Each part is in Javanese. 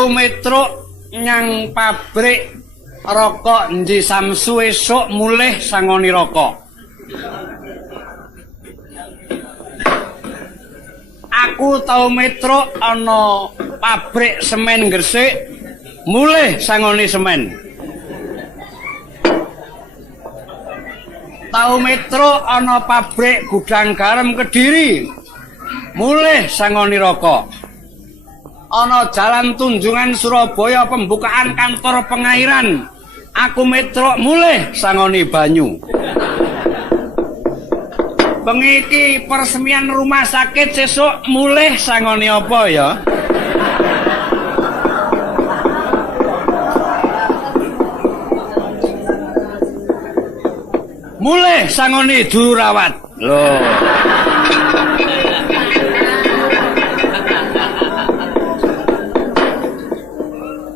tau metruk nyang pabrik rokok Nji Samsu esuk mulih sangoni rokok. Aku tau metruk ana pabrik semen Gresik mulih sangoni semen. Tau metruk ana pabrik gudang garam Kediri mulih sangoni rokok. Ana jalan Tunjungan Surabaya pembukaan kantor pengairan. Aku metruk mulih sangoni banyu. Bengi iki peresmian rumah sakit sesuk mulih sangoni apa ya? Mulih sangoni juru rawat. Loh.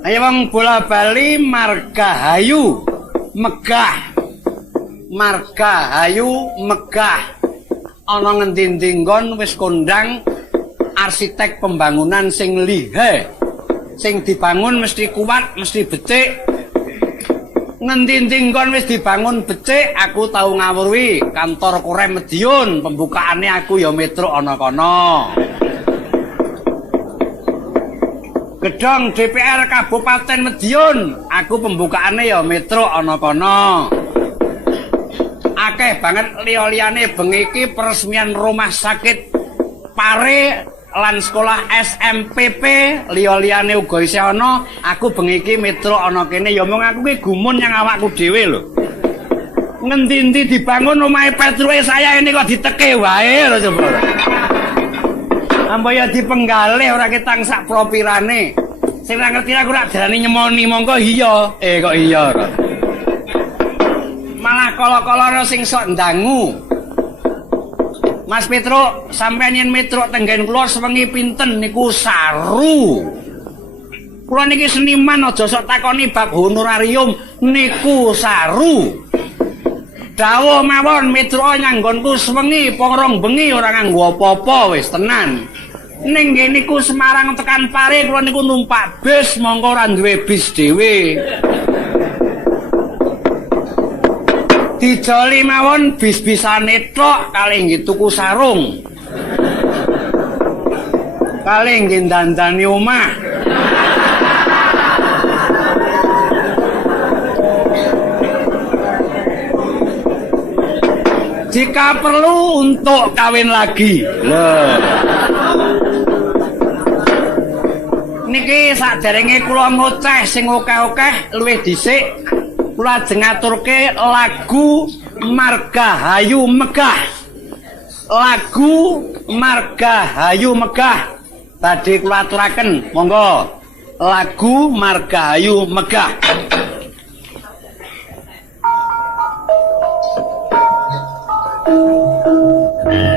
Ayo wong bola bali margahayu megah. Margahayu megah. Ana ngendi-endi nggon wis kondang arsitek pembangunan sing lihe. Sing dibangun mesti kuat, mesti becik. Ngendi-endi nggon wis dibangun becik, aku tau ngawruhi kantor Korem Medion, pembukaane aku ya metruk ana kono. Gedong DPR Kabupaten Medion, aku pembukaane ya metruk ana kono. Akeh banget liya-liyane bengi iki peresmian rumah sakit Pare lan sekolah SMPP, liya-liyane uga isih ana. Aku bengi iki metruk ana kene ya mung aku ki gumun yang awakku dhewe lho. Ngendi-endi dibangun omahe Petruke saya ini kok diteke wae lho coba. Ambaya dipenggalih ora ketang sak propirane. Sing ora ngerti aku rak darani nyemoni monggo iya. Kok iya ora. Malah kala-kala sing sok ndangu. Mas Petruk, sampeyan yen metruk tenggen kula sewengi pinten niku saru. Kula niki seniman aja sok takoni bab honorarium niku saru. Dawuh mawon metruk nyanggonku sewengi pongrong bengi ora nganggo apa-apa wis tenan. Ning nggih niku Semarang tekan Pare kula niku numpak bis mongko ora duwe bis dhewe. Dijoli mawon bis-bisane tok kalih nggih tuku sarung. Kalih nggih dandani omah. Jika perlu untuk kawin lagi. Loh. Niki saderenge kula ngoceh sing akeh-akeh luwih dhisik kula ajeng ngaturke lagu Margahayu Megah. Lagu Margahayu Megah badhe kula aturaken, monggo. Lagu Margahayu Megah. Bye.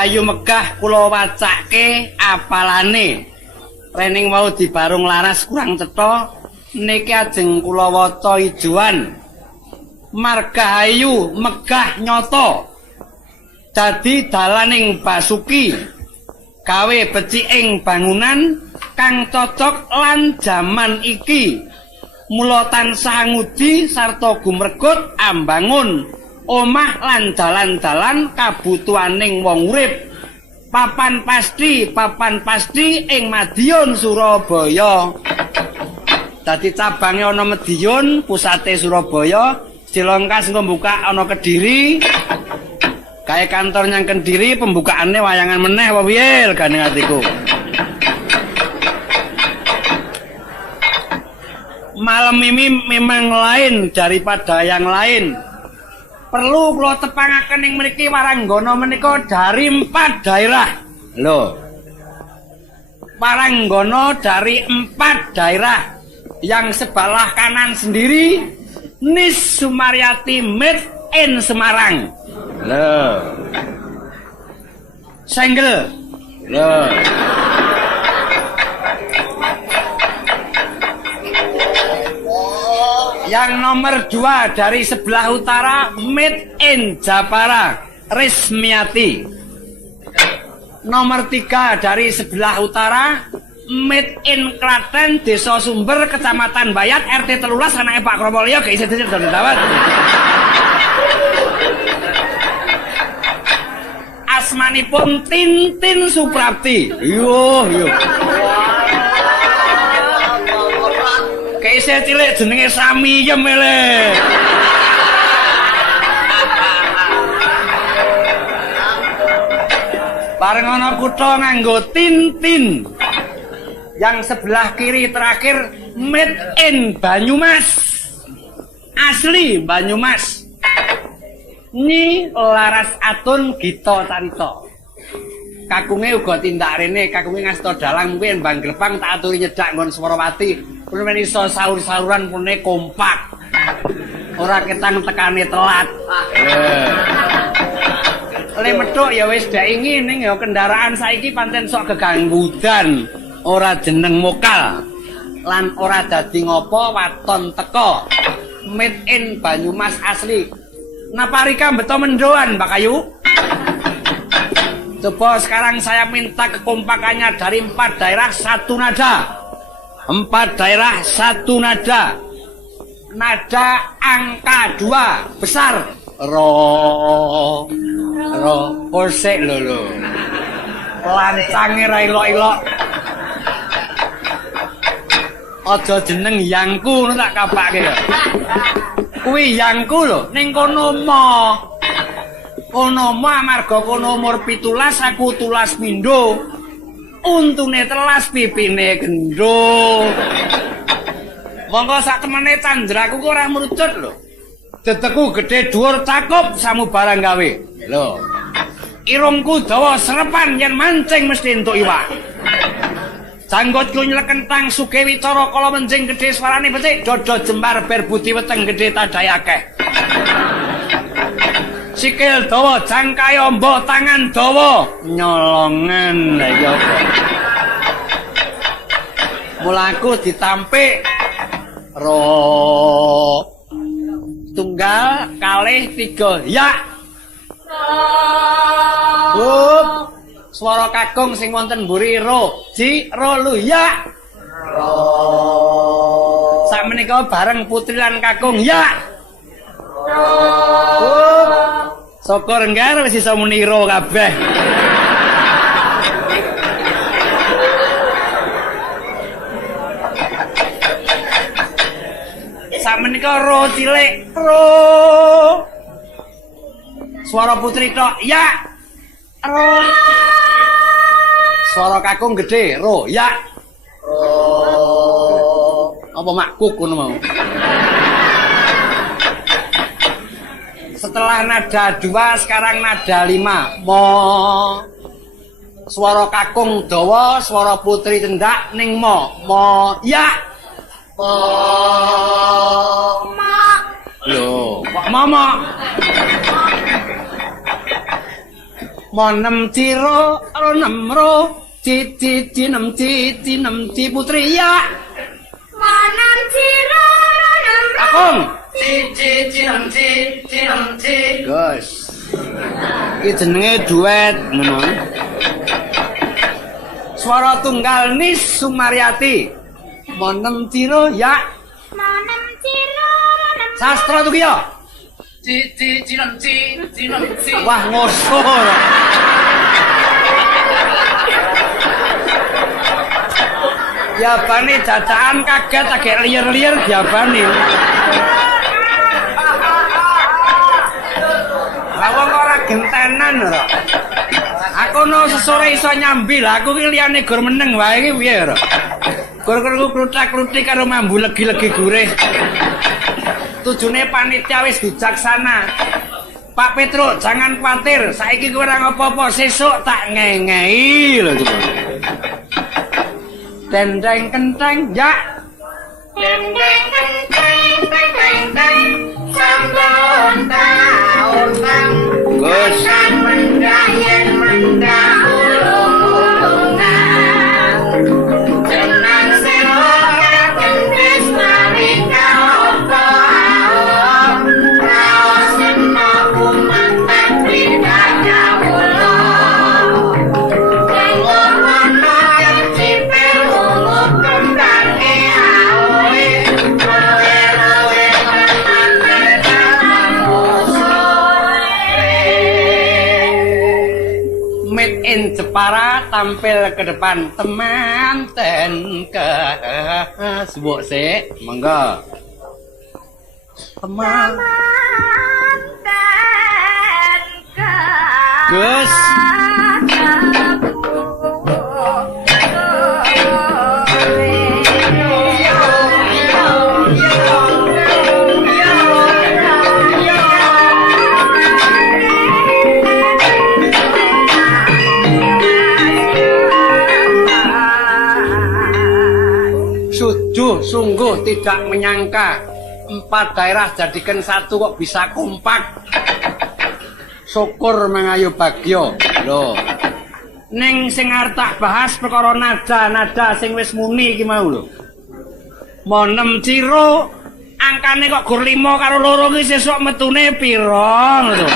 Rahayu megah kula wacake apalane. Rening wau dibarung laras kurang cetha niki ajeng kula waca ijoan. Margahayu megah nyata. Dadi dalaning Basuki gawe beciking bangunan kang cocok lan jaman iki. Mula tansah ngudi sarta gumregut ambangun omah lan dalan-dalan kabutuhaning wong urip. Papan pasti ing Madiun Surabaya. Dadi cabange ana Madiun, pusate Surabaya, Cilongkas ngbuka ana Kediri. Kae kantor nyang Kediri, pembukaannya wayangan meneh apa piye legane atiku. Malam ini memang lain daripada yang lain. Perlu kula tepangaken ing mriki waranggana menika dari 4 daerah. Lho. Waranggana dari 4 daerah. Yang sebelah kanan sendiri Nis Sumaryati made in Semarang. Lho. Single. Lho. Yang nomor 2 dari sebelah utara made in Japara Rismiati. Nomor 3 dari sebelah utara made in Klaten Desa Sumber Kecamatan Bayat RT 13 anake Pak Kropolyo gak isih dawet. Asmanipun Tintin Suprapti. Yo. Kayak cilik jenenge Sami Yemele. Bareng ana kutha nganggo Tintin. Yang sebelah kiri terakhir made in Banyumas. Asli Banyumas. Ni laras atun Gita Carita. Kakunge uga tindak rene, kakunge ngasta dalang kuwi Bang Glepang tak aturi nyedak nggon Swarawati. Pun iso sahur-sahuran pune kompak. Ora ketang tekane telat. Le medhok ya wis dak ingin ning ya kendaraan saiki pancen sok geganggudan. Ora jeneng mokal. Lan ora dadi ngopo waton teko. Made in Banyumas asli. Napa Rika beto mendoan Mbak Kayu? Coba sekarang saya minta kekompakannya dari 4 daerah satu nada. 4 daerah satu nada. Nada angka 2 besar. Ro. Kosek lho. Lancange ra ilok-ilok. Aja jeneng yangku ngono tak kabake lho. Kuwi yangku lho ning kono mo. Kono mo amarga kono umur 17 aku tulas pindho. Untune telas pipine gendho. Monggo sak temene candraku kok ora mrucut lho. Deteku gedhe dhuwur cakup samubarang gawe. Lho. Irungku dawa serepan yen mancing mesti entuk iwak. Janggutku nyelekentang suge wicara kala menjing gedhe swarane becik dodo jembar ber budi weteng gedhe tadai akeh. Sikil dawa jangkai ombo tangan dawa nyolongan lagi apa. Mulaku ditampik ro tunggal kalih 3 ya. Swara kakung sing wonten mburi ro ji ro lu ya. Sakmenika bareng putri lan kakung ya. Saka Renggar wis iso muni ro kabeh. Sakmenika ro cilik ro. Swara putri tok ya. Ro. Swara kakung gedhe ro ya. Ro. Apa makuk ngono mau. Setelah nada 2 sekarang nada 5 mo. Swara kakung dawa, swara putri cendak ning mo ya. Ma. Lho, kok mama? Monem ciro ronemro ci putri ya. Monem ciro ronemro Akung ci. Gus. Iki jenenge duet ngono. Swara tunggal Nis Sumaryati. Monem ciro ya. Monem ciro ronemro Sastra tuh ya. ci. Wah ngosor. Jabane dadakan kaget agek liyer-liyer jabane. Lah wong ora gentenan lho. Aku no sesore iso nyambi lah, aku ki liyane gur meneng wae iki piye lho. Gur-gurku kluthak-kluthik karo mambu legi-legi gurih. Tujune panitia wis bijaksana. Pak Petro, jangan khawatir, saiki kowe ora apa-apa, sesuk tak ngengei lho. Dendeng kenteng ya. Dendeng kenteng sambon taun bang Gus. kan mendayen ulung-ulungan jenang sewa kendis mari kaopo aom raos sena kumat tapi kawula kanggo ana cipel ungut kembangke aoe roe-roe Made in Jepara tampil ke depan temanten ke sebut sih monggo teman Gus sungguh tidak menyangka 4 daerah jadikan satu kok bisa kompak. Syukur mengayu bagyo lho. Ning sing arep tak bahas perkara nada sing wis muni iki mau lho. Monem ciro angkane kok gur 5 karo 2 ki sesuk metune pira lho.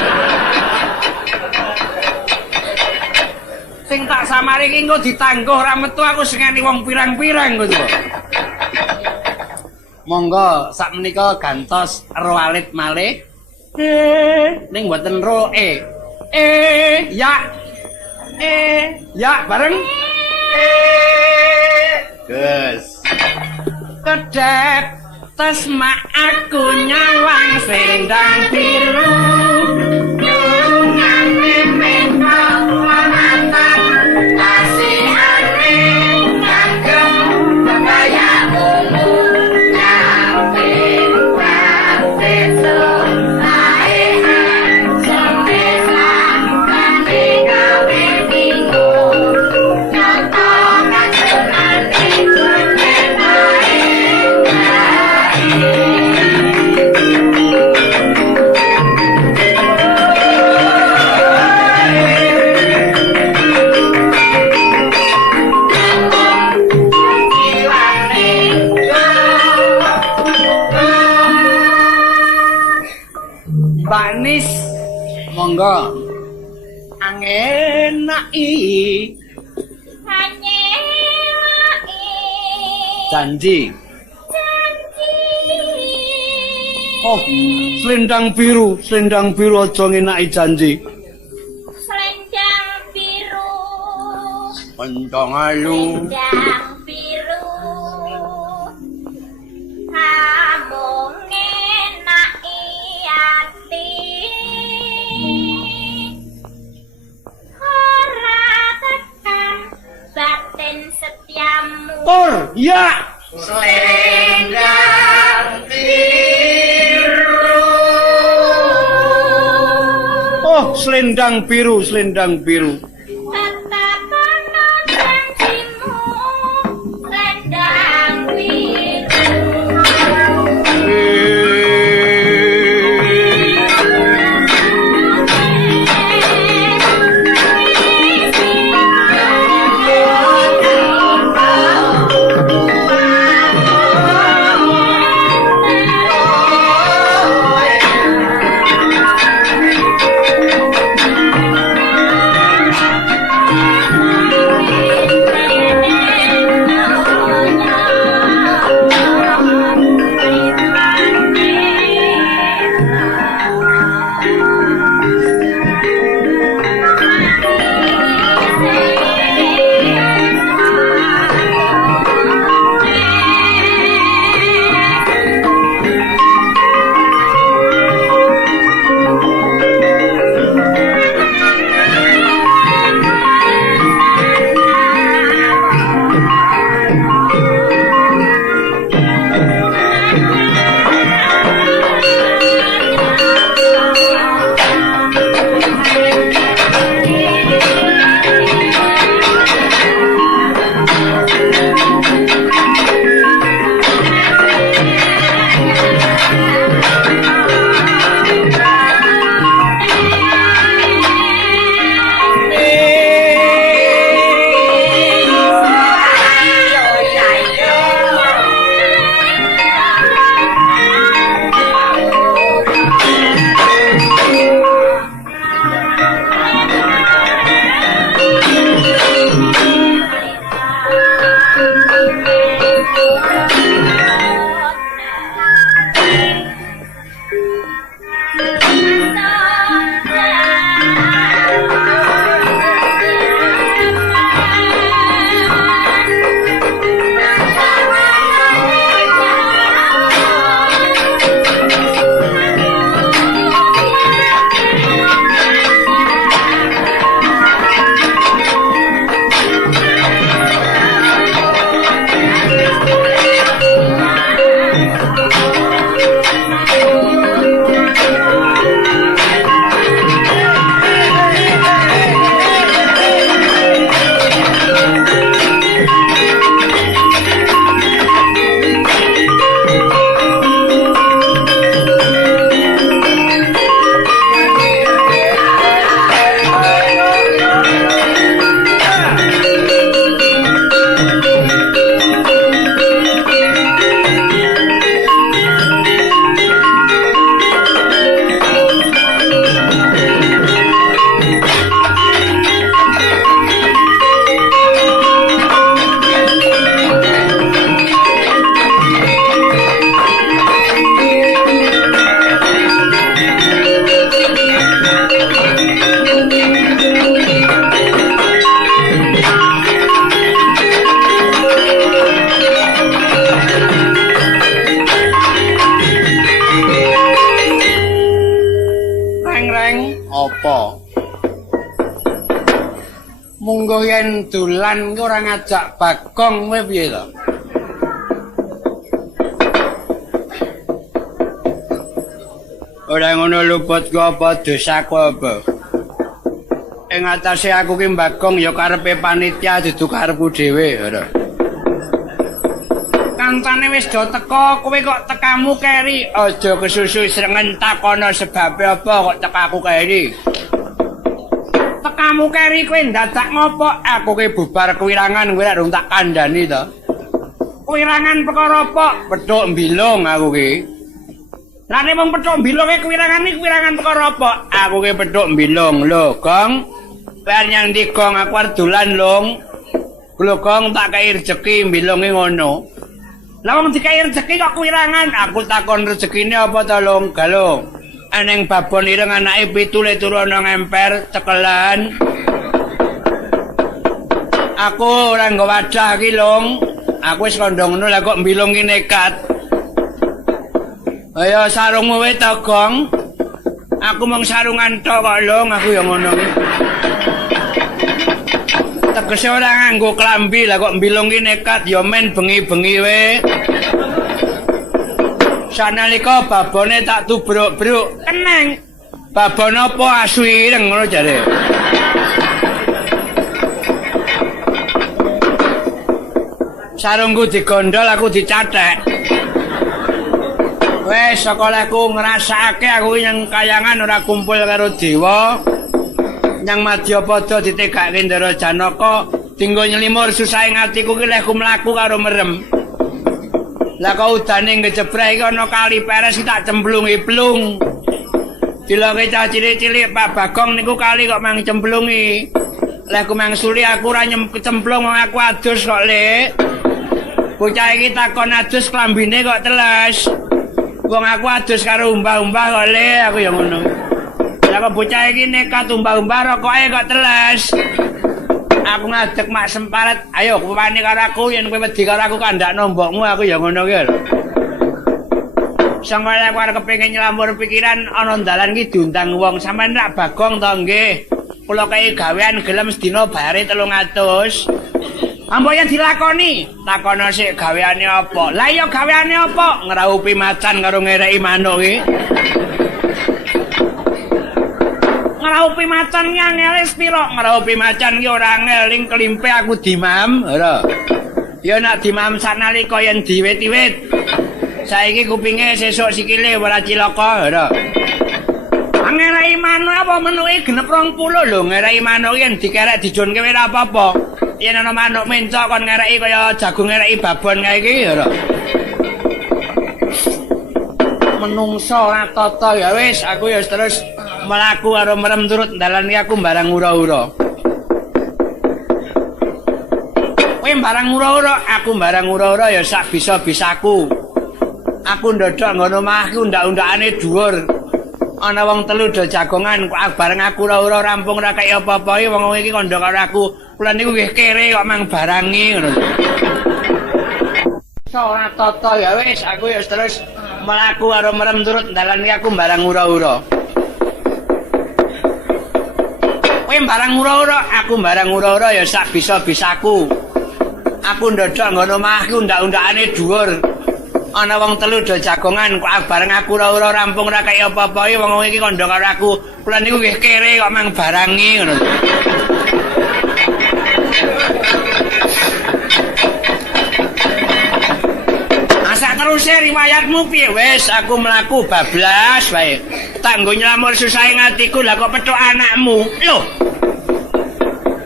Sing tak samari iki engko ditangguh ora metu aku sengeni wong pirang-pirang kok. Monggo sak menika gantos ro alit malih. Ning mboten ro ya. Ya bareng. Gus. Kedek tasma aku nyawang selendang biru. Nyungane menang wanatan kasihane ngagem kebaya ungu Nis monggo angenaki janji oh selendang biru aja ngenaki janji selendang biru pencong ayu selendang biru kamu ngenaki ati ora tekan batin setiamu ya selendang biru oh selendang biru tetap ana janjimu selendang biru Munggo yen dolan ki ora ngajak Bagong kowe piye to? Ora ngono luput ku apa dosaku apa? Ing atase aku ki Bagong ya karepe panitia dudu karepku dhewe, ora. Kancane wis do teko, kowe kok tekamu keri, aja kesusu srengen takono sebabe apa kok tekaku keri. Tekamu keri kowe ndadak ngopo? Aku ki bubar kewirangan kowe rung tak kandhani to. Kewirangan perkara apa? Pedhok mbilung aku ki. Lah nek wong pedhok mbilung e kewirangan iki kewirangan perkara apa? Aku ki pedhok mbilung lho, Gong. Bar nyang ndi Gong aku arep dolan lung. Lho Gong tak kei rejeki mbilunge ngono. Lah wong dikai rejeki kok kewirangan? Aku takon rezekine apa to lung, Galung. Aneng babon ireng anake 7 le turu ana ngemper cekelan. Aku ora nggo wadah iki, Lung. Aku wis kandha ngono lah kok mbilung ki nekat. Ayo sarungmu wae to, Gong. Aku mung sarungan tok kok, Lung, aku ya ngono ki. Tegese ora nganggo klambi lah kok mbilung ki nekat ya men bengi-bengi wae. Sanalika babone tak tubruk-bruk, keneng. Babon apa asu ireng ngono jare. Sarungku digondol aku dicathek. Wes sekolahku ngrasake aku yang kayangan ora kumpul karo dewa. Yang Madyapada ditegake Ndara Janaka dinggo nyelimur susah ing atiku ki lek mlaku karo merem. Lah kok udane ngejebreh iki ana kali peres tak cemplungi plung. Diloke cah cilik-cilik Pak Bagong niku kali kok mang cemplungi. Lah ku mang suli aku ora cemplung wong aku adus kok, Lek. Bocah iki takon adus klambine kok teles. Wong aku adus karo umbah-umbah kok, Lek, aku ya ngono. Lah kok bocah iki nekat umbah-umbah rokoke kok teles. Aku ngadeg mak semparet, ayo kupane karo aku yen kowe wedi karo aku kandhakno mbokmu aku ya ngono ki lho. Sangkala aku arep kepengin nylamur pikiran ana dalan ki diundang wong sampean rak Bagong to nggih. Kula kei gawean gelem sedina bare 300. Ambo yen dilakoni, takono sik gaweane apa? Lah iya gaweane apa? Ngraupi macan karo ngereki manuk ki. Ngraupi macan ki angel piro? Ngraupi macan ki ora angel ning kelimpe aku dimam, ora. Ya nak dimam sanalika yen diwit-wit. Saiki kupinge sesuk sikile ora cilaka, ora. Ngereki manuk apa menuke genep 20 lho, ngereki manuk yen dikerek dijonke ora apa-apa. Yen ana manuk mencok kon ngereki kaya jagung ngereki babon kae iki, ora. Menungso ora tata ya wis, aku ya terus mlaku karo merem turut dalan iki aku barang ura-ura. Kowe barang ura-ura, aku barang ura-ura ya sak bisa-bisaku. Aku ndodok ngono omah ku ndak-undakane dhuwur. Ana wong telu do jagongan, bareng aku ora rampung ora kaya apa-apa wong iki kandha karo aku. Kula niku nggih kere kok mang barangi ngono. Ora tata ya wis, aku ya terus mlaku karo merem turut dalan iki aku barang ura-ura. Kowe barang ura-ura, aku barang ura-ura ya sak bisa-bisaku. Aku ndodok ngono omah ku ndak-undakane dhuwur. Ana wong telu do jagongan, bareng aku ora rampung ora kaya apa-apa wong iki kandha karo aku. Kula niku nggih kere kok mang barangi ngono. Asak teruse riwayatmu piye? Wis aku mlaku bablas wae. Tak nggo nylamur susah ing atiku lah kok petuk anakmu. Lho.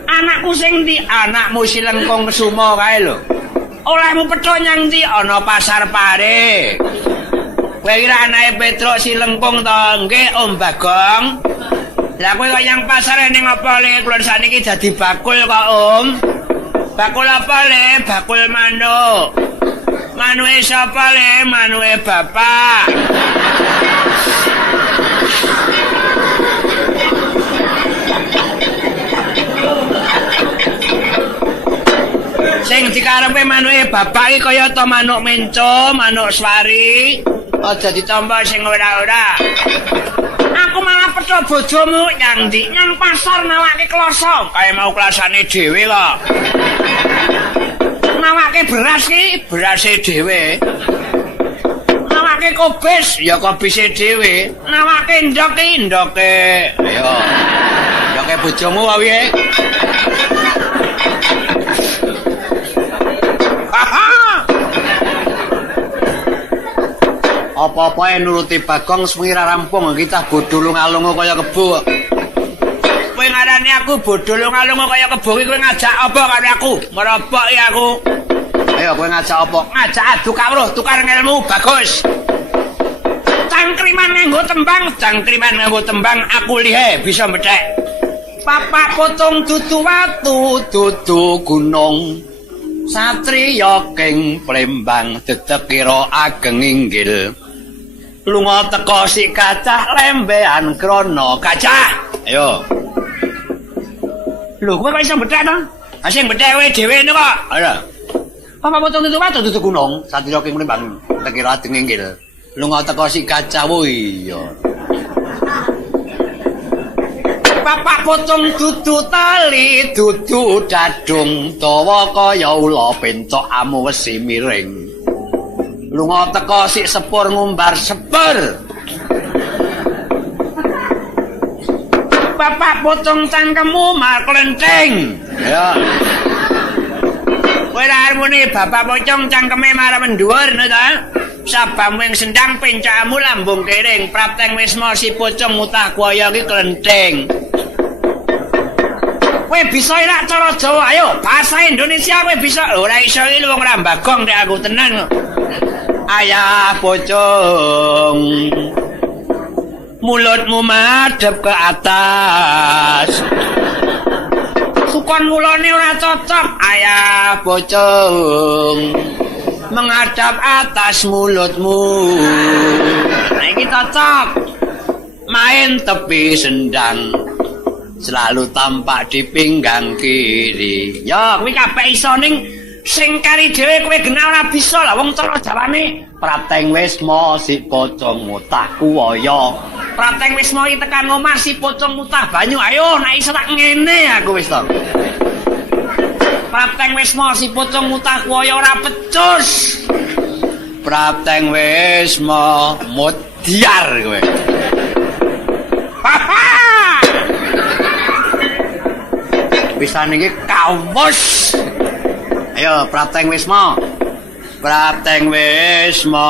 Anakku sing ndi? Anakmu Silengkung Kesuma kae lho. Olehmu petuk nyang ndi? Ana pasar pare. Kowe kira anake Petruk Silengkung to? Nggih, Om Bagong. Lah kowe kok nyang pasar ning apa le? Kula saniki dadi bakul kok, Om. Bakul apa le? Bakul manuk. Manuke sapa le? Manuke bapak. Sing dikarepe manuke bapak iki kaya ta manuk menco, manuk swari. Aja ditampa sing ora-ora. Aku malah petho bojomu nyang ndi? Nyang pasar nawake kloso. Kae mau kelasane dhewe kok. Nawake beras ki berase dhewe. Nawake kobis ya kobise dhewe. Nawake ndok ki ndoke. Ayo. Ndoke bojomu wae. Apa-apa nuruti Bagong sewengi ra rampung kita bodho lunga-lunga kaya kebo. Kowe ngarani aku bodho lunga-lunga kaya kebo iki kowe ngajak apa karo aku? Merobok ya aku. Ayo kowe ngajak apa? Ngajak adu kawruh tukar ngelmu bagus. Cangkriman nganggo tembang aku lihe bisa methek. Papak potong dudu watu dudu gunung. Satriya king Plembang dedep kira ageng inggil. Lunga teka si kacah lembean krana kacah. Ayo. Lho, kowe kok iso bethek to? Ha sing bethek kowe dhewe niku kok. Ayo. Apa potong itu watu dudu gunung, Satriya king Plembang dedep kira ageng inggil. Lunga teka si kacah wo iya. Papak potong dudu tali dudu dadung dawa kaya ula pentok amu wesi miring. Lunga teka sik sepur ngumbar sepur. Bapak potong cangkemmu mal klenteng. Ya. Kowe ra muni bapak potong cangkeme marang mendhuwur ta? Sabamu ing sendang pencamu lambung kering prapteng wisma si pocong mutah kuaya ki klenteng. Kowe bisa ora cara Jawa ayo bahasa Indonesia kowe bisa ora iso iki wong ra Bagong nek aku tenan. Ayah pocong mulutmu madhep ke atas. Sukon mulane ora cocok. Ayah pocong menghadap atas mulutmu. Nah iki cocok. Main tepi sendang selalu tampak di pinggang kiri. Ya kuwi kabeh iso ning sing kari dhewe kowe genah ora bisa lah wong cara Jawane. Prateng wisma si pocong mutah kuwaya. Prateng wisma iki tekan omah si pocong mutah banyu. Ayo nek iso tak ngene aku wis to. Prateng wisma si pocong mutah kuwaya ora pecus. Prateng wisma mutiar kowe. Bisa niki kawus. Ayo Prateng wisma. Prateng wisma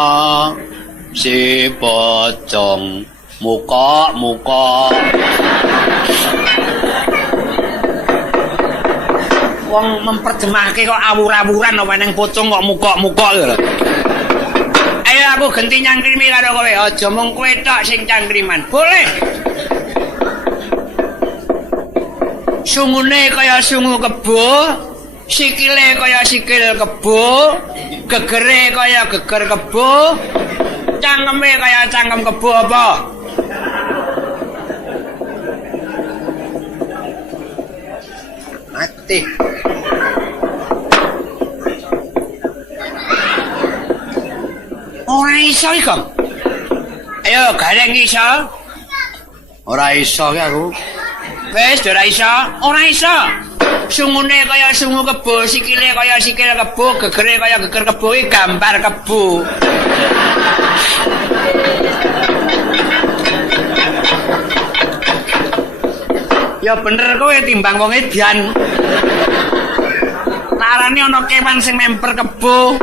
si pocong muka. Wong memperjemahke kok awur-awuran apa ning pocong kok muka lho. Ayo aku genti nyangkrimi karo kowe. Aja mung kowe tok sing cangkriman. Boleh. Sungune kaya sungu kebo, sikile kaya sikil kebo, gegere kaya geger kebo, cangkeme kaya cangkem kebo apa? Mati. Ora iso iki. Ayo gareng iso. Ora iso ki aku. Wes ora iso. Sungune kaya sungu kebo, sikile kaya sikil kebo, gegere kaya geger kebo iki gambar kebo. Ya bener kowe timbang wong edan. Larane ana kewan sing memper kebo.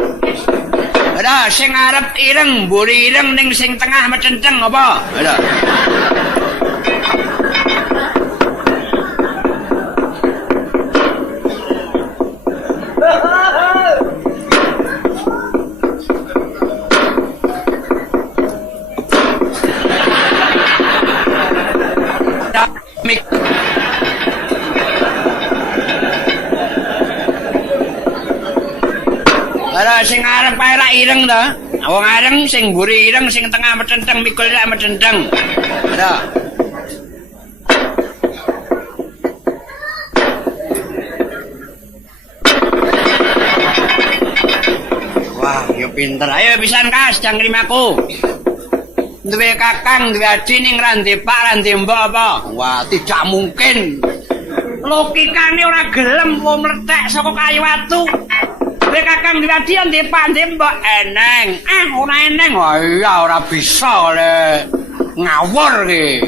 Ora sing arep ireng, mburi ireng ning sing tengah metenteng apa? Ora. Ora sing arep ae ra ireng to. Wong areng sing mburi ireng, sing tengah metenteng mikul ra metenteng. Ora. Wah, yo pinter. Ayo pisan Kas, cangkrim aku. duwe kakang, duwe adi ning ra ndek pak, ra ndek mbok apa? Wah, tidak mungkin. Logikane ora gelem wong mlethek saka kayu watu. Duwe kakang, duwe adi ndek pak, ndek mbok eneng. Ora eneng. Wah, iya ora bisa le. Ngawur iki.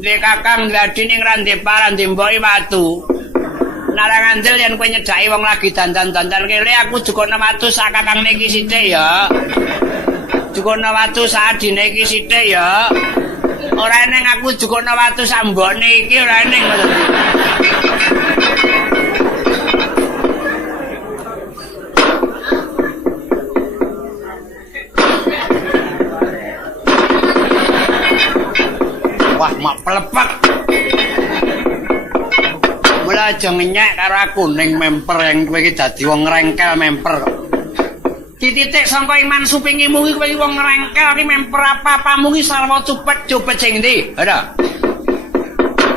Duwe kakang, duwe adi ning ra ndek pak, ra ndek mbok watu. Narang andel yen kowe nyedaki wong lagi dandan-dandan kene aku jukono watu sak kakangne iki sithik ya. Jukono watu sak adine iki sithik ya. Ora eneng aku jukono watu sak mbokne iki ora eneng. Wah, mak pelepek. Mula aja ngenyek karo aku ning memper yang kowe iki dadi wong ngrengkel memper. Dititik sangka iman supingimu iki kowe iki wong ngrengkel iki memper apa-apamu iki sarwa cupet sing ndi? Ada.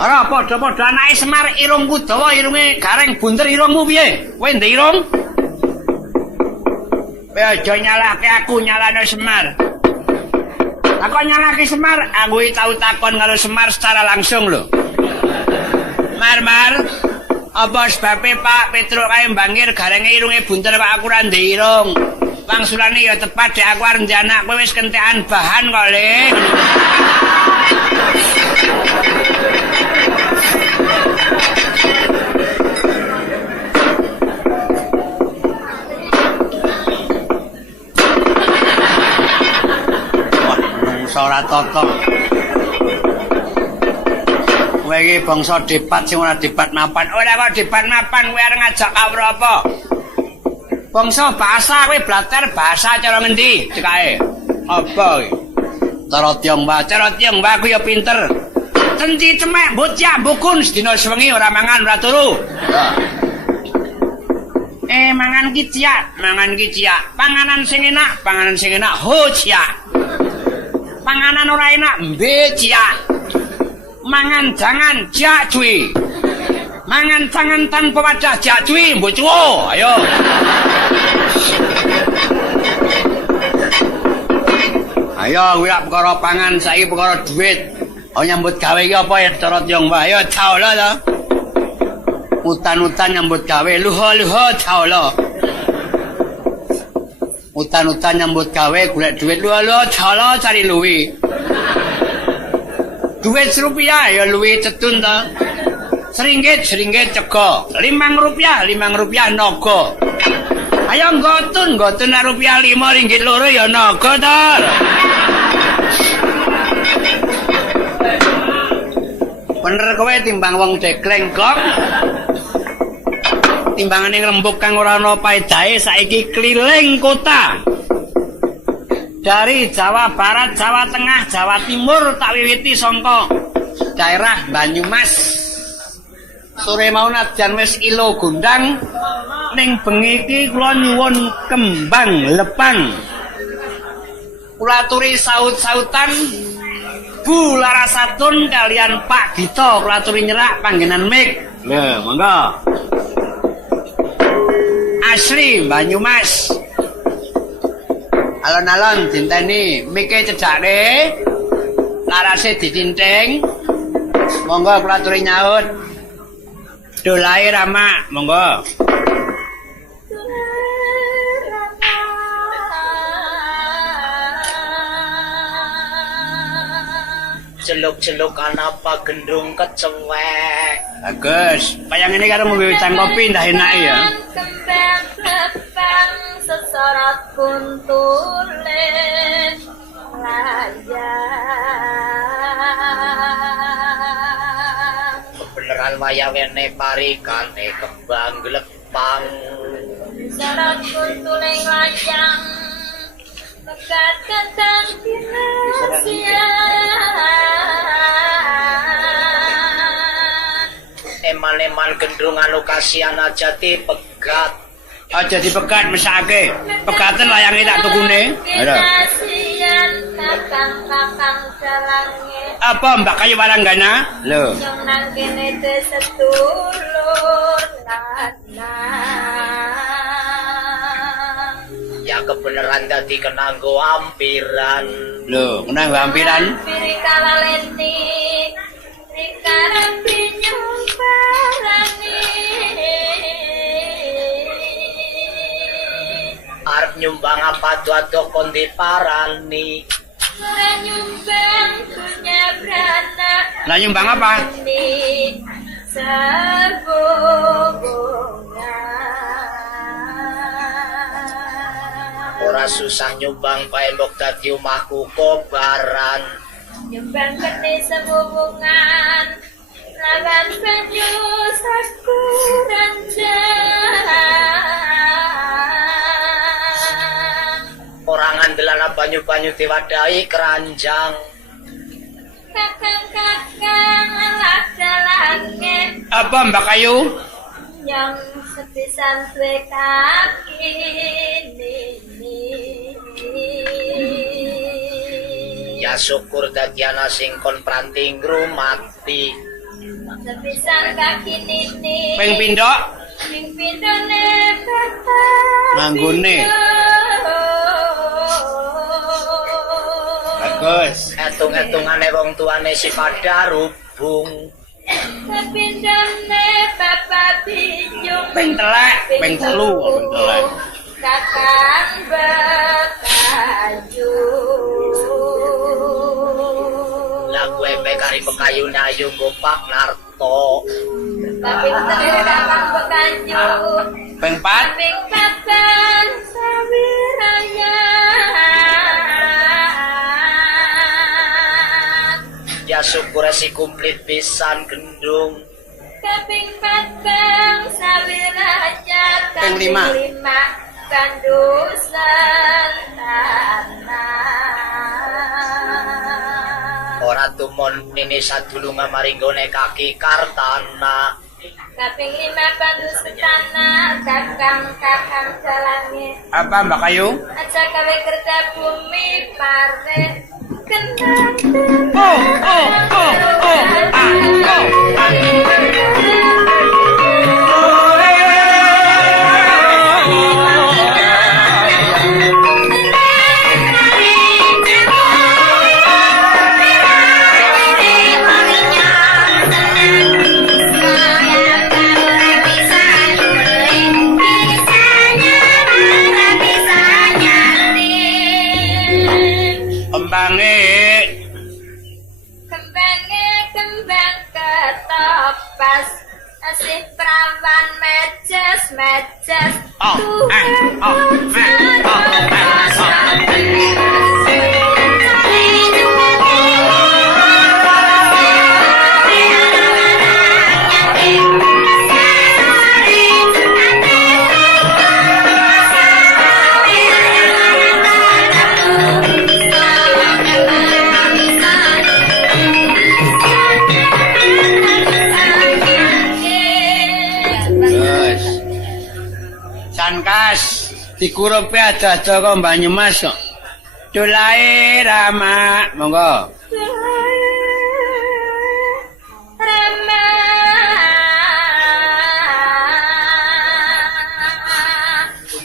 Ora padha-padha anake Semar irungku dawa irunge gareng bunter irungmu piye? Kowe ndek irung? Kowe aja nyalahke aku nyalahno Semar. Aku nyalahke Semar, aku iki tau takon karo Semar secara langsung lho. Mar, apa sebabe Pak Petruk kae mbangir garenge irunge bunter Pak aku ra ndek irung. Wangsulane ya tepat dek aku arep ndek anak kowe wis kentekan bahan kok, Le. Wah, nungso ora tata. Kowe iki bangsa debat sing ora debat mapan. Ora kok debat mapan kowe arep ngajak kawruh apa? Bangsa bahasa kowe blater bahasa cara ngendi cekae? Apa iki? Cara Tionghoa ku ya pinter. Centi cemek bocah bukun sedina sewengi ora mangan ora turu. Mangan ki ciak. Panganan sing enak ho ciak. Panganan ora enak mbe ciak. Mangan jangan jak cuy. Mangan tangan tanpa wadah jak cuy, mbok cuwo. Ayo. Ayo kuwi perkara pangan saiki perkara duit. Oh nyambut gawe iki apa ya cara Tionghoa? Ayo caola to. Utan-utan nyambut gawe, luho-luho caola. Utan-utan nyambut gawe golek duit luho-luho caola cari luwi. Duit rupiah ya luwih cetun ta. Seringgit cego. 5 rupiah naga. Ayo ngotun rupiah 5 ringgit loro ya naga ta. Bener kowe timbang wong dekleng kok. Timbangane rembug kang ora ana paedahe saiki keliling kota. Dari Jawa Barat, Jawa Tengah, Jawa Timur tak wiwiti sangka daerah Banyumas. Sore mau najan wis ilo gondang ning bengi iki kula nyuwun kembang lepang. Kula aturi saut-sautan Bu Larasatun kalian Pak Gito kula aturi nyerak panggenan mik. Lha, monggo. Asli Banyumas. Alon-alon dinteni mike cedhake larase ditinting monggo kula aturi nyaut dolahe Rama monggo celuk-celuk apa gendrung kecewek bagus kaya ngene karo ngombe wicang kopi ndah enak ya sesorot kuntule layang kebeneran waya wene parikane kembang glepang sesorot kuntule layang mekat kadang dinasia eman-eman gendrung anu kasihan aja ti pegat aja dipegat mesake. Pegaten layange tak tukune. Ada. Apa Mbak Kayu Waranggana? Lho. Nang kene sedulur lanang. Ya kebenaran dadi kenanggo ampiran. Lho, kenang hampiran. Pirika lalenti Rikarapi nyumparani Arep nyumbang apa tuh kondi parani. Ora nyumbang punya beranak Lah nyumbang apa? Ini sebobongan Ora susah nyumbang bae mbok dadi omahku kobaran. Nyumbang gede sebobongan Lawan banyu saku ranjang Ora ngandelana banyu-banyu diwadahi keranjang. Kakang-kakang alah dalangnya Apa Mbak Ayu? yang sepisan duwe kaki Ya syukur dadi ana sing kon pranti ngrumati. sepisan kaki nini Ping pindho? ping pindone kata Manggone. Bagus. Etung-etungane wong tuane si pada rubung. Kepindone bapak pinjung Ping telek, ping telu, ping telek. kakang bekayu Lah gue kari pekayune ayu gopak narto. kaping telu kakang bekayu Ping pat, kaping papan sawiraya Ya syukur si kumplit pisan gendung. kaping papan sawiraya Ping lima. kandusan tanah Ora tumon nini sadulunga maringgone kaki kartana. kaping 5 kandusan tanah kakang jalange apa Mbak Ayu? aja gawe kerja bumi pare kendang Oh, oh, oh, oh, Kembange kembang ketopas asih perawan mejes Oh, Terus Sankas dikurupi ada-ada kok Banyumas kok. Dolae Rama, monggo.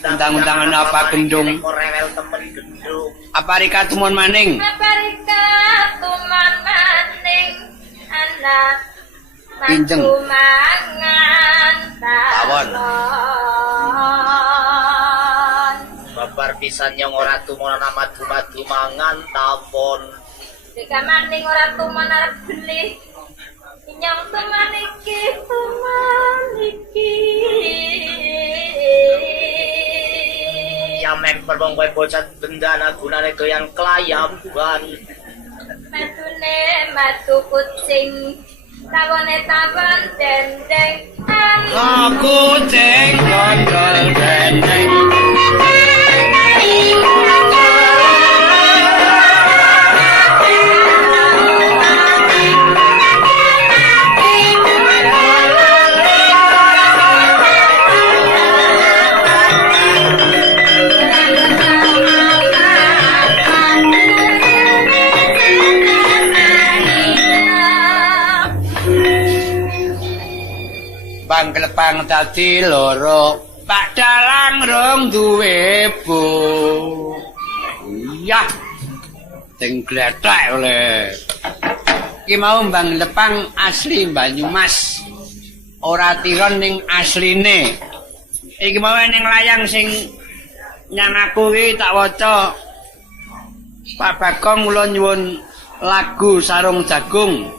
Undang-undangan apa gendung? Korewel temen gendung. Apa rika tumon maning? Aparika tuman maning anak Pinjeng. mantu mangan Tawon. tawon Babar pisan yang ora tumon madu-madu mangan tawon. jika maning ora tuman arep beli inyong tuman iki Ya memper wong kowe bocah bendana gunane doyan kelayaban. matune matu kucing tawone tawon dendeng Aku ceng gondol dendeng. Bang kelepang dadi loro, Pak Dalang rong duwe bu. Iya. Sing glethek oleh. Iki mau Mbang Lepang asli Banyumas. Ora tiron ning asline. Iki mau ning layang sing nyang aku iki tak waca. Pak Bagong kula nyuwun lagu Sarung Jagung.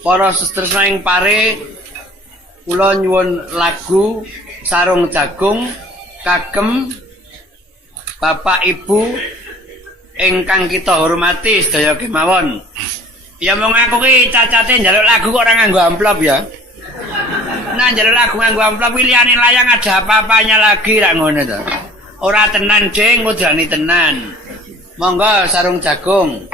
Para sestresna ing pare kula nyuwun lagu Sarung Jagung kagem Bapak Ibu ingkang kita hormati sedaya kemawon. Ya mung aku ki cacate njaluk lagu kok ora nganggo amplop ya. Nah njaluk lagu nganggo amplop iki liyane layang ada apa-apanya lagi ra ngono to. Ora tenan jeng ngudrani tenan. Monggo Sarung Jagung.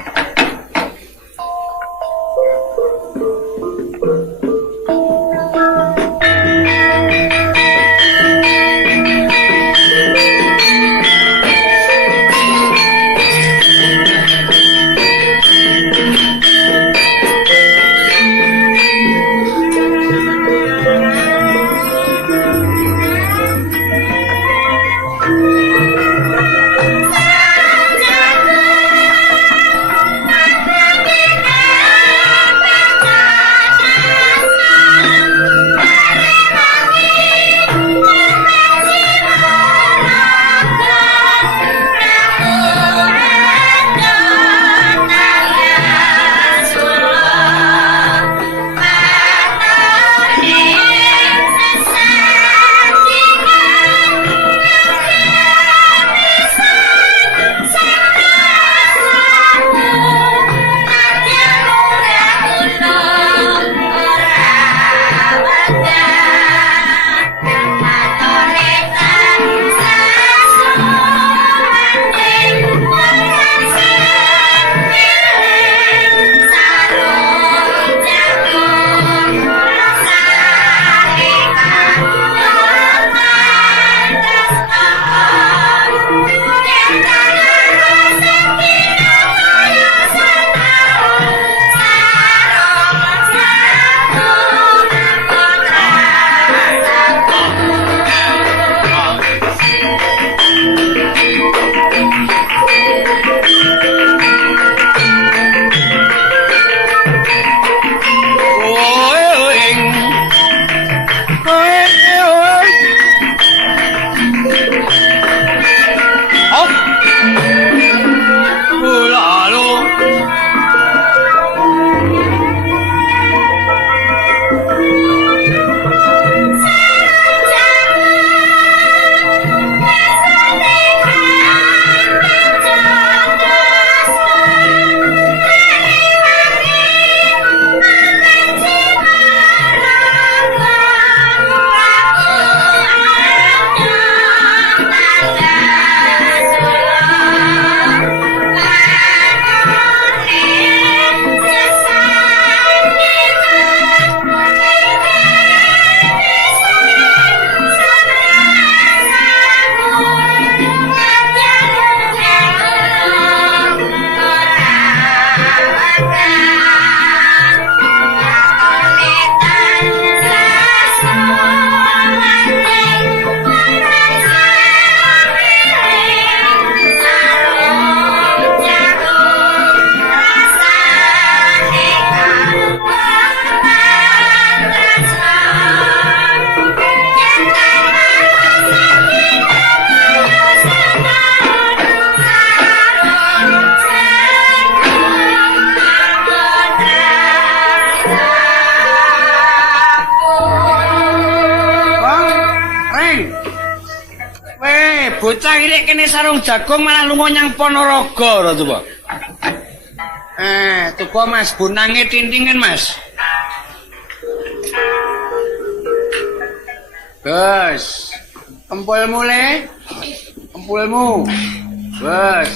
Bocah iki kene Sarung Jagung malah lunga nyang Ponorogo lho to, Pak. Tuku Mas bunange tintingan, Mas. Gus, empulmu le? Empulmu. Gus,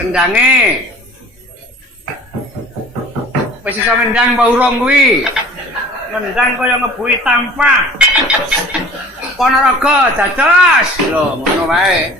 kendange. Wis iso ngendang apa urung kuwi? Ngendang kaya ngebuhi tampah. Ponorogo dados. Lho, ngono wae.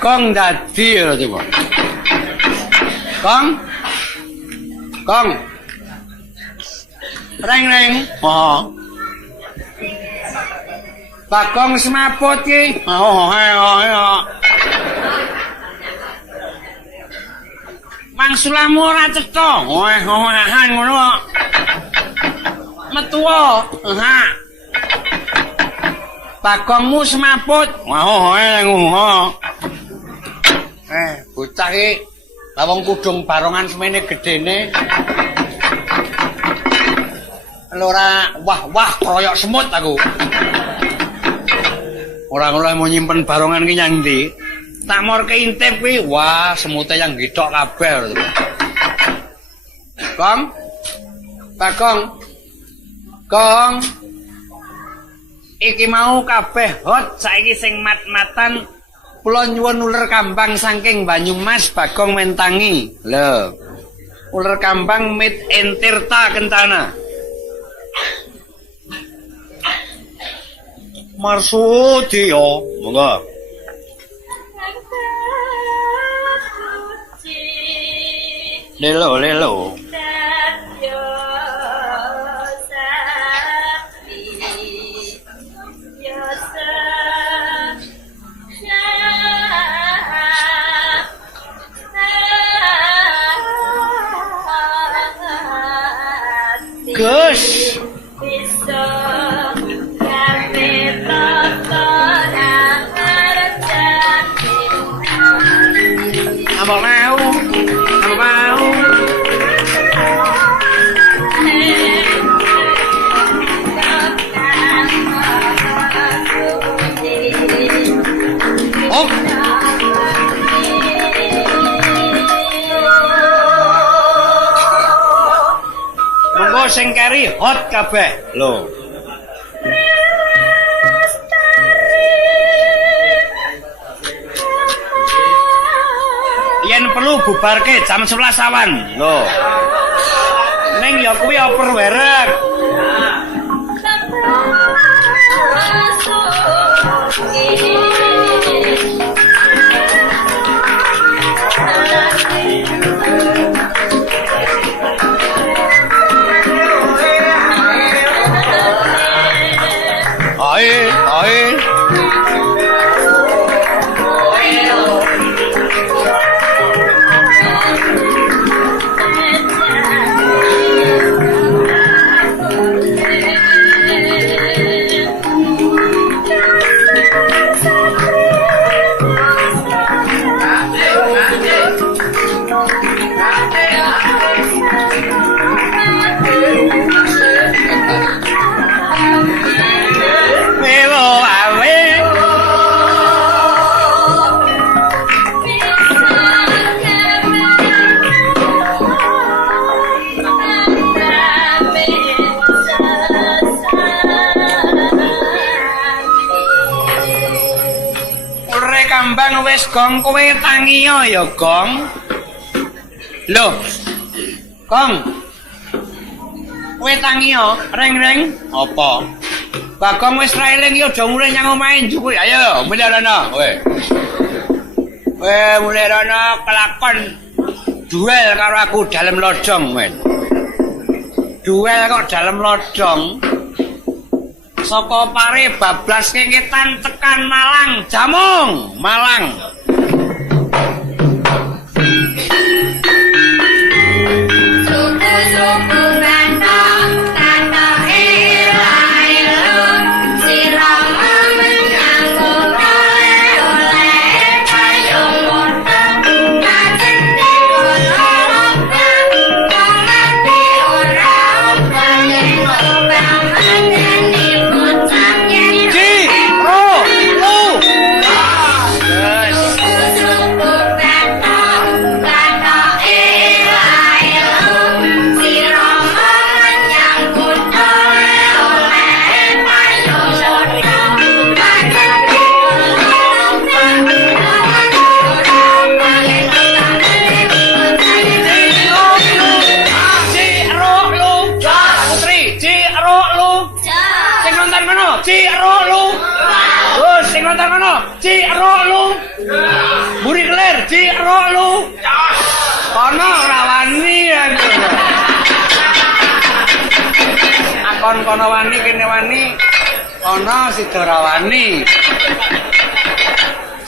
Bagong dadi lho coba. Kong. Kong. Reng. Oh. Bagong semaput ki. Oh. Mangsulamu ora cetha. Oeh-oehan ngono kok. Metu ha. Bagongmu semaput. Bocah iki lawang kudung barongan semene gedene. Ora wah kroyok semut aku. Ora oleh mau nyimpen barongan ki nyang ndi. Tak morke intip kuwi, wah semute yang githok kabeh. Kong. Bagong. Kong. Iki mau kabeh hot saiki sing mat-matan kula nyuwun uler kambang saking Banyumas Bagong mentangi. Lho. Uler kambang mit entirta kentana. Marsudi yo, monggo. Lelo. Gus. Apa mau? Oh. Monggo sing keri hot kabeh. Lho. Yen perlu bubarke jam 11 awan. Lho. Ning ya kuwi oper werek. Ae. Kambang wis Gong kowe tangiyo ya Gong. Lho. Gong. Kowe tangiyo, reng. Apa? Bagong wis ra eling ya aja mulih nyang omahe njuku. Ayo, mulih rono kowe. Mulih rono kelakon duel karo aku dalem lojong, men. Duel kok dalem lojong. Saka pare bablas kengetan tekan Malang, Jamung, Malang. Suku-suku gantong, gantong ilang-ilang, sirama menyangkut oleh payung motong, ngajeng dikolong, komati orang, panjengok banget, Cik ro lu. Sing nonton ngono. Cik ro lu. Ciro lu. Kono ora wani aku. Akon kono wani kene wani. Kono sida ora wani.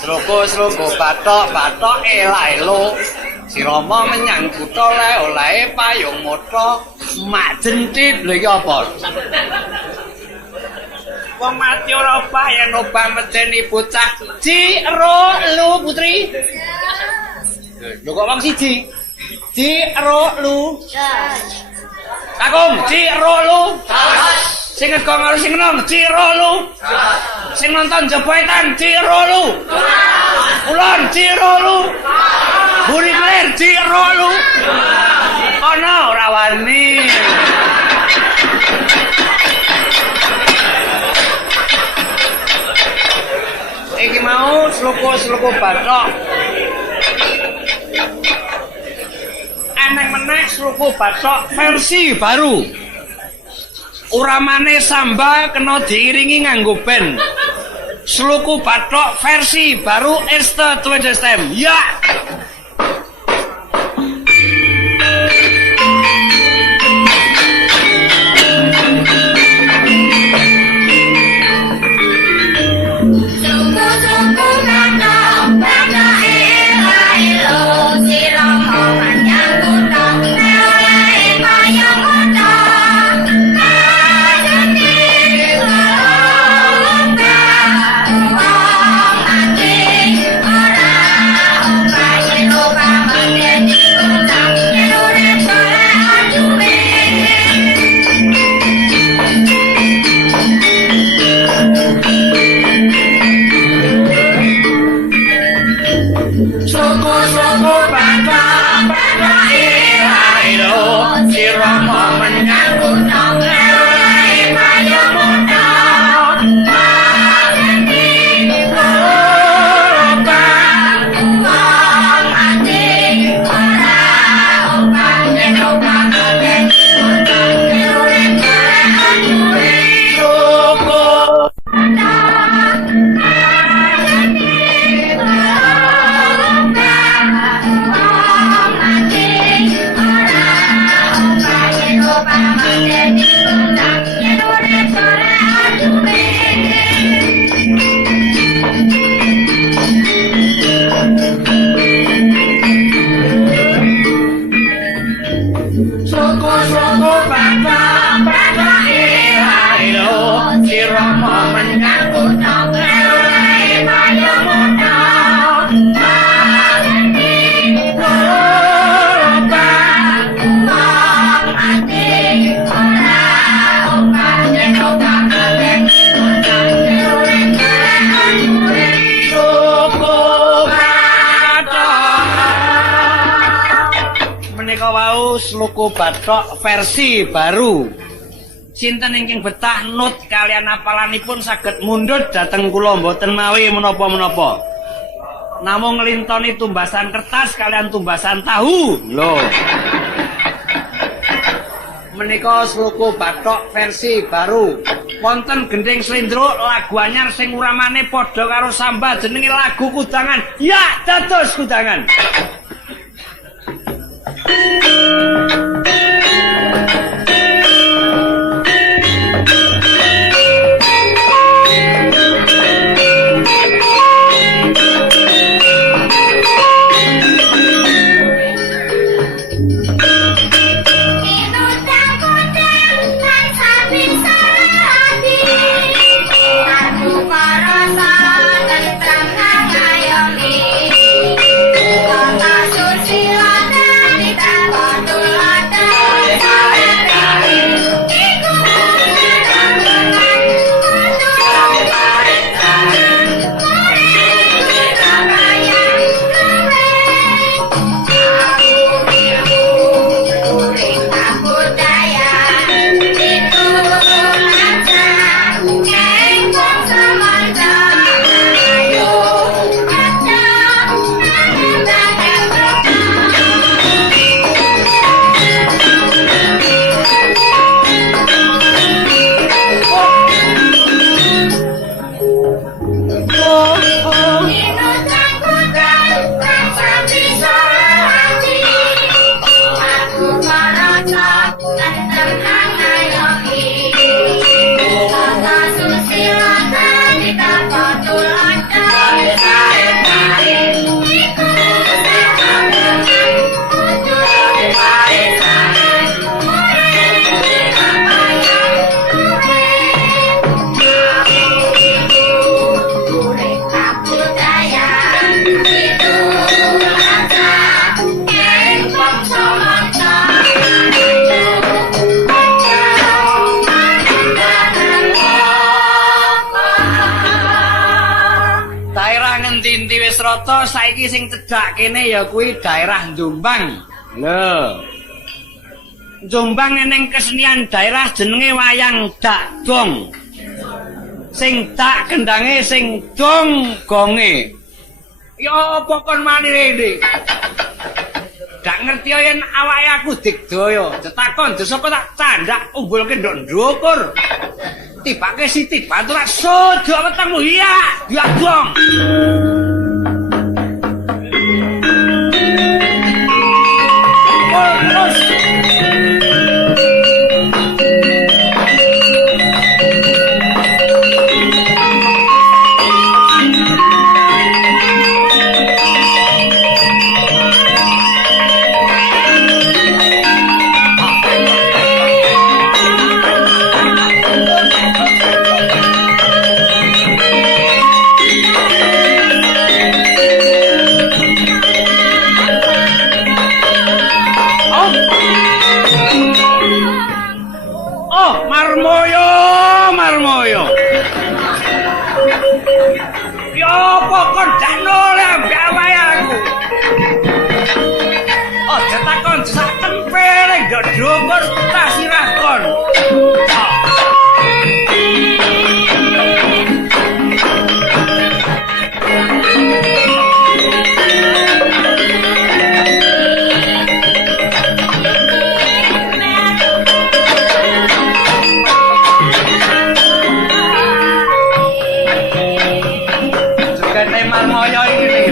Sloko bathok ela-elo. Si Rama menyang kutha oleh payung mata mak jentit lho iki apa? Wong mati ora payen obah medeni bocah Ciro lu putri. Lho kok wong siji? Ciro lu. Kakung Ciro lu. Sing ngekong karo sing enom Ciro lu. Sing nonton jepoetan Ciro lu. Ulon Ciro lu. Buri kler Ciro lu. Kono ora wani. Iki mau sloko bathok. Eneng meneh sloko bathok versi baru. Uramane Samba kena diiringi nganggo band. Sloko bathok versi baru Este Twedestem. Ya. Sloko bathok versi baru. Sinten ingkang betah nut kalian apalanipun saged mundhut dhateng kula mboten mawi menapa-menapa. Namung nglintoni tumbasan kertas kalian tumbasan tahu. Lho. Menika sloko bathok versi baru. Wonten gending slendro lagu anyar sing uramane padha karo Samba jenenge lagu kudangan. Ya, dados kudangan. Kota rata-rata saiki sing cedhak kene ya kuwi daerah Jombang. Lho. Jombang eneng kesenian daerah jenenge wayang dakdong. Sing dak kendange sing dong gonge. Ya apa kon manire. Gak ngerti yen awake aku digdaya. Cetakon desa kok tak candak umbulke ndok ndukur. Tibake sithik bantu rak sodok wetengmu iya, diadong. Terus. Marmoyo. Ya apa kon dak noleh ambek awake aku. Aja takon sak tempele ndok dhuwur tak sirah kon. Marmoyo iki.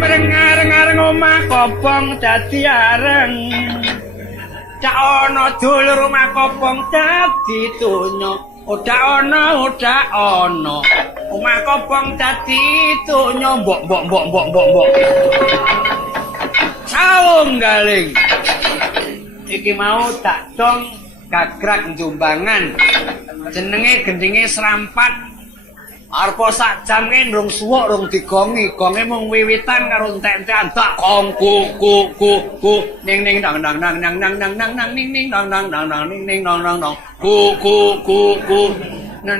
Bareng-areng omah kopong dadi areng. Dak ana dulur omah kopong dadi donya. Ora ana. Omah kopong dadi donya mbok. Saunggaling iki mau tak dong gagrak Jombangan jenenge gendinge serampat arep sak jam ke ndung suwuk rung digongi gonge mung wiwitan karo entek-entekan tak kong ku ning dang ning ning dang ku na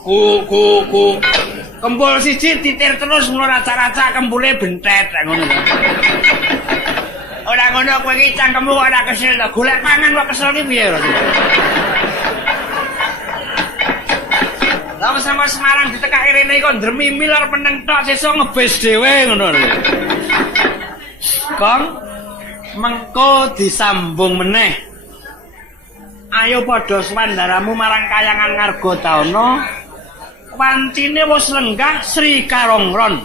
ku kembul siji titir terus ngono raca-raca kembule bentet ngono. Ora ngono kowe iki cangkemmu ora kesel to, golek pangan kok kesel ki piye? Lah sama Semarang ditekake rene kok ndremimil arep meneng tok sesuk ngebes dhewe ngono lho. Kong mengko disambung meneh. Ayo padha swandaramu marang kayangan Ngargatana. Wancine wis lenggah Sri Karongron.